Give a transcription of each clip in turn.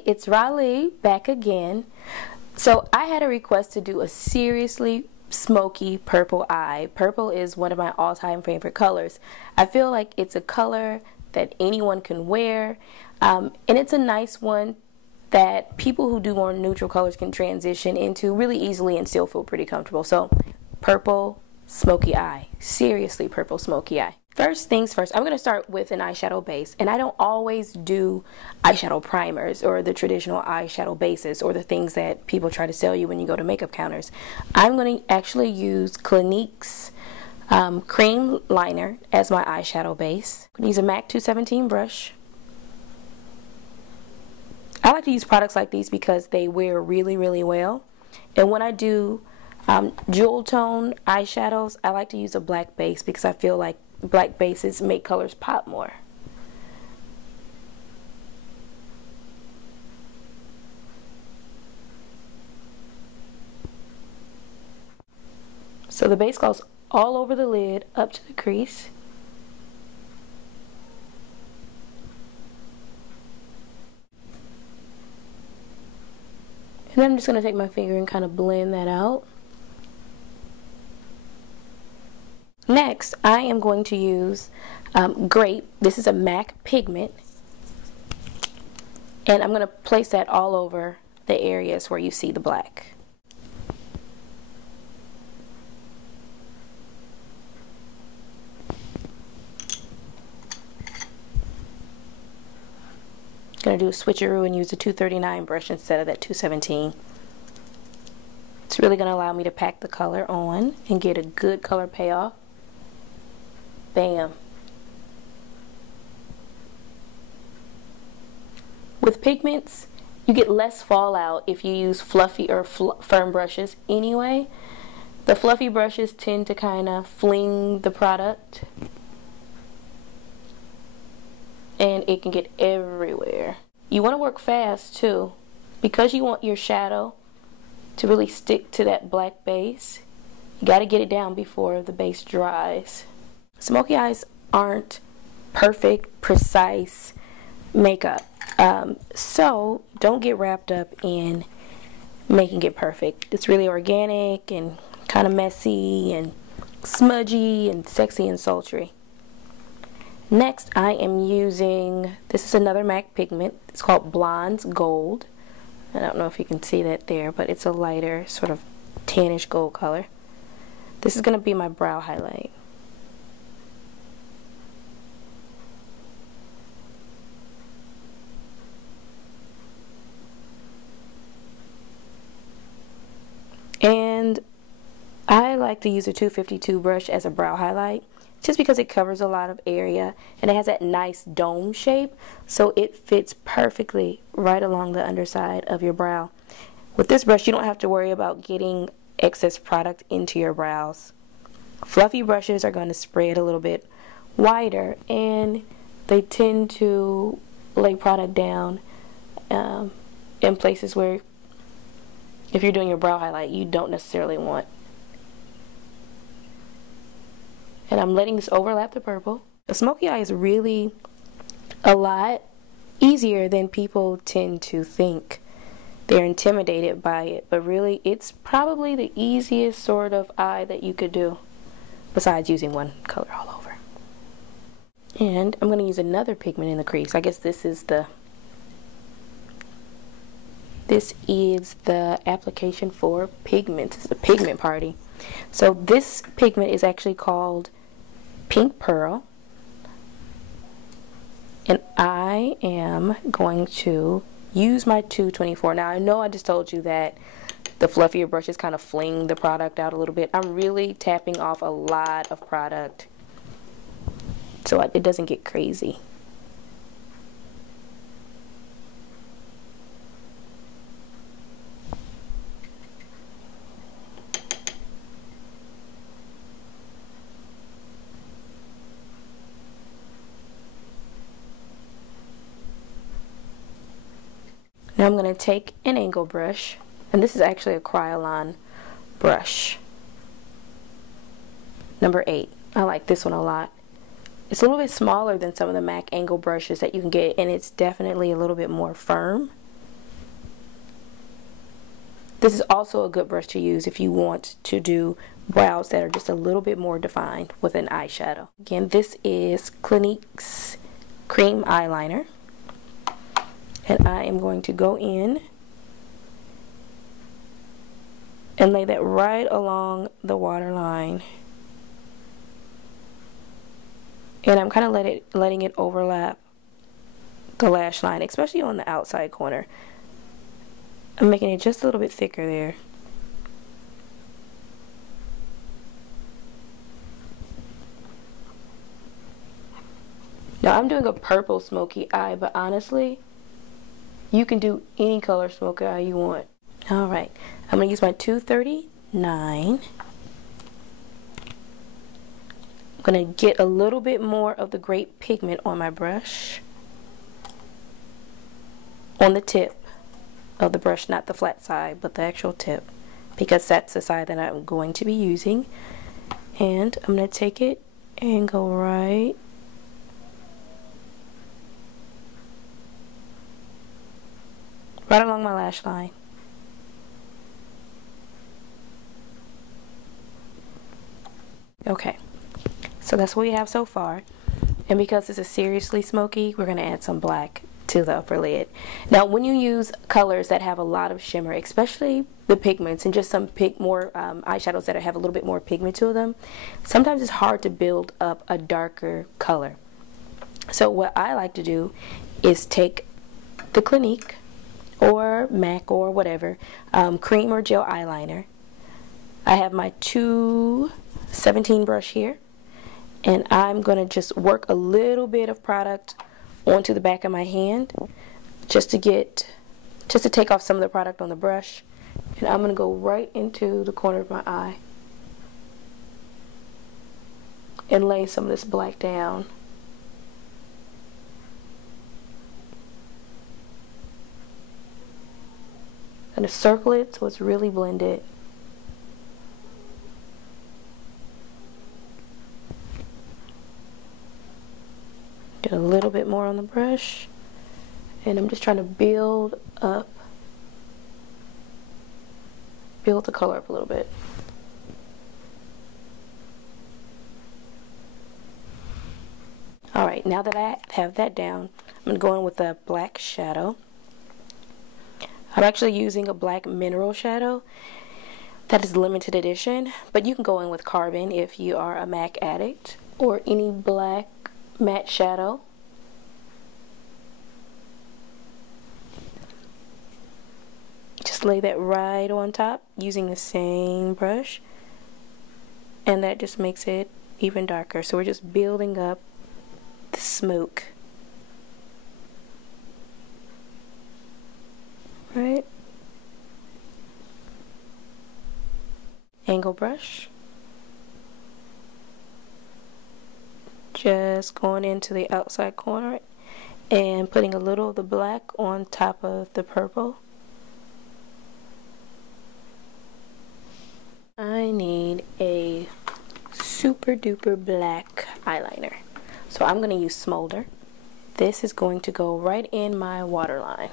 Hi, it's Raleigh back again. So I had a request to do a seriously smoky purple eye. Purple is one of my all-time favorite colors. I feel like it's a color that anyone can wear, and it's a nice one that people who do more neutral colors can transition into really easily and still feel pretty comfortable. So purple smoky eye. Seriously purple smoky eye. First things first, I'm going to start with an eyeshadow base, and I don't always do eyeshadow primers or the traditional eyeshadow bases or the things that people try to sell you when you go to makeup counters. I'm going to actually use Clinique's cream liner as my eyeshadow base. I'm going to use a MAC 217 brush. I like to use products like these because they wear really, really well. And when I do jewel tone eyeshadows, I like to use a black base because I feel like black bases make colors pop more. So the base goes all over the lid up to the crease. And then I'm just going to take my finger and kind of blend that out. Next, I am going to use Grape. This is a MAC pigment. And I'm going to place that all over the areas where you see the black. I'm going to do a switcheroo and use a 239 brush instead of that 217. It's really going to allow me to pack the color on and get a good color payoff. Bam. With pigments, you get less fallout if you use fluffy or firm brushes anyway. The fluffy brushes tend to kind of fling the product, and it can get everywhere. You want to work fast too, because you want your shadow to really stick to that black base. You got to get it down before the base dries. Smoky eyes aren't perfect, precise makeup, so don't get wrapped up in making it perfect. It's really organic and kind of messy and smudgy and sexy and sultry. Next, I am using, this is another MAC pigment. It's called Blonde's Gold. I don't know if you can see that there, but it's a lighter sort of tannish gold color. This is going to be my brow highlight. And I like to use a 252 brush as a brow highlight just because it covers a lot of area and it has that nice dome shape, so it fits perfectly right along the underside of your brow. With this brush, you don't have to worry about getting excess product into your brows. Fluffy brushes are going to spread a little bit wider, and they tend to lay product down in places where, if you're doing your brow highlight, you don't necessarily want. And I'm letting this overlap the purple. The smoky eye is really a lot easier than people tend to think. They're intimidated by it, but really it's probably the easiest sort of eye that you could do, besides using one color all over. And I'm going to use another pigment in the crease. I guess this is the application for pigments. It's a pigment party. So this pigment is actually called Pink Pearl, and I am going to use my 224. Now I know I just told you that the fluffier brushes kind of fling the product out a little bit. I'm really tapping off a lot of product so it doesn't get crazy. Now I'm going to take an angle brush, and this is actually a Kryolan brush, number 8. I like this one a lot. It's a little bit smaller than some of the MAC angle brushes that you can get, and it's definitely a little bit more firm. This is also a good brush to use if you want to do brows that are just a little bit more defined with an eyeshadow. Again, this is Clinique's cream eyeliner, and I am going to go in and lay that right along the waterline. And I'm kind of letting it overlap the lash line, especially on the outside corner. I'm making it just a little bit thicker there. Now I'm doing a purple smoky eye, but honestly, you can do any color smoky eye you want. Alright, I'm going to use my 239. I'm going to get a little bit more of the grape pigment on my brush. On the tip of the brush, not the flat side, but the actual tip, because that's the side that I'm going to be using. And I'm going to take it and go right along my lash line. Okay, so that's what we have so far. And because this is seriously smoky, we're going to add some black to the upper lid. Now when you use colors that have a lot of shimmer, especially the pigments and just some more eyeshadows that have a little bit more pigment to them, sometimes it's hard to build up a darker color. So what I like to do is take the Clinique or MAC or whatever cream or gel eyeliner. I have my 217 brush here, and I'm going to just work a little bit of product onto the back of my hand just to take off some of the product on the brush, and I'm going to go right into the corner of my eye and lay some of this black down. And to circle it so it's really blended. Get a little bit more on the brush, and I'm just trying to build the color up a little bit. Alright, now that I have that down, I'm going to go in with a black shadow. I'm actually using a black mineral shadow that is limited edition, but you can go in with carbon if you are a MAC addict, or any black matte shadow. Just lay that right on top using the same brush, and that just makes it even darker. So we're just building up the smoke. Right? Angle brush. Just going into the outside corner and putting a little of the black on top of the purple. I need a super duper black eyeliner, so I'm going to use Smolder. This is going to go right in my waterline.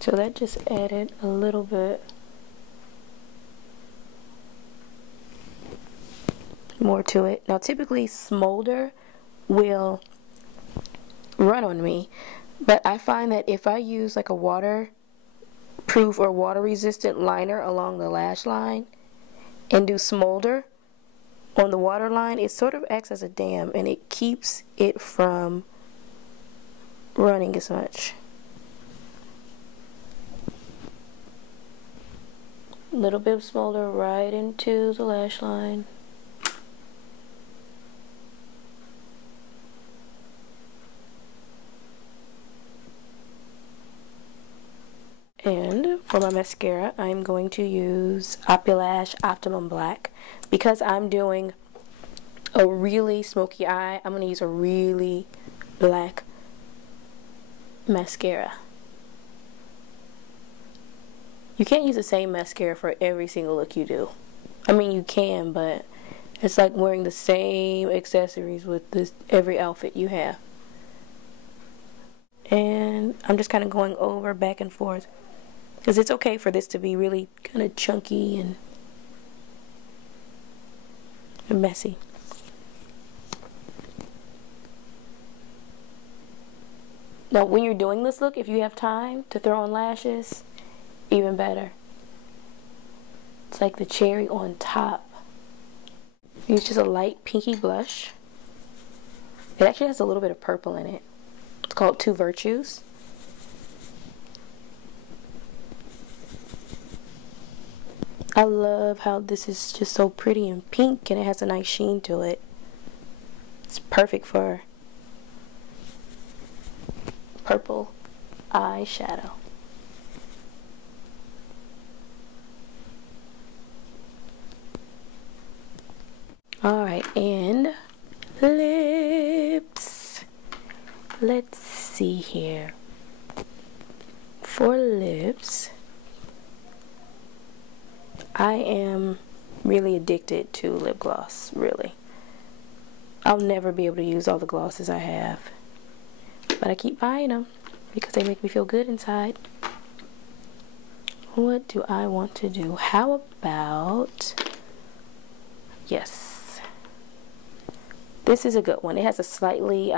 So that just added a little bit more to it. Now typically Smolder will run on me, but I find that if I use like a waterproof or water resistant liner along the lash line and do Smolder on the waterline, it sort of acts as a dam and it keeps it from running as much. Little bit of Smolder right into the lash line. And for my mascara, I'm going to use Opulash Optimum Black. Because I'm doing a really smoky eye, I'm going to use a really black mascara. You can't use the same mascara for every single look you do. I mean, you can, but it's like wearing the same accessories with this every outfit you have. And I'm just kind of going over back and forth, because it's okay for this to be really kind of chunky and messy. Now, when you're doing this look, if you have time to throw on lashes, even better. It's like the cherry on top. Use just a light pinky blush. It actually has a little bit of purple in it. It's called Two Virtues. I love how this is just so pretty and pink, and it has a nice sheen to it. It's perfect for purple eyeshadow. Alright, and lips. Let's see here. For lips, I am really addicted to lip gloss, really. I'll never be able to use all the glosses I have, but I keep buying them because they make me feel good inside. What do I want to do? How about, yes, this is a good one. It has a slightly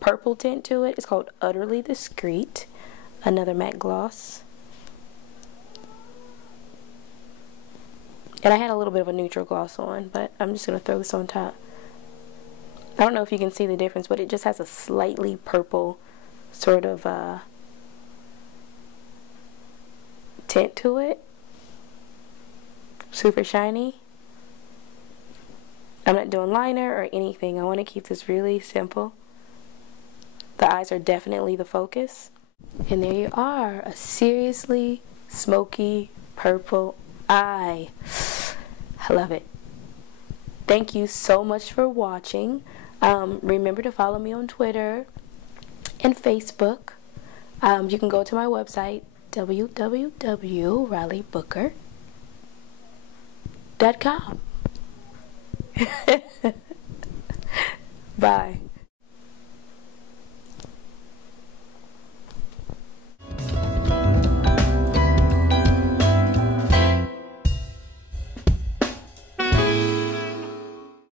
purple tint to it. It's called Utterly Discreet, another matte gloss. And I had a little bit of a neutral gloss on, but I'm just going to throw this on top. I don't know if you can see the difference, but it just has a slightly purple sort of tint to it. Super shiny. I'm not doing liner or anything. I want to keep this really simple. The eyes are definitely the focus. And there you are, a seriously smoky purple eye. I love it. Thank you so much for watching. Remember to follow me on Twitter and Facebook. You can go to my website, www.rileybooker.com. Bye.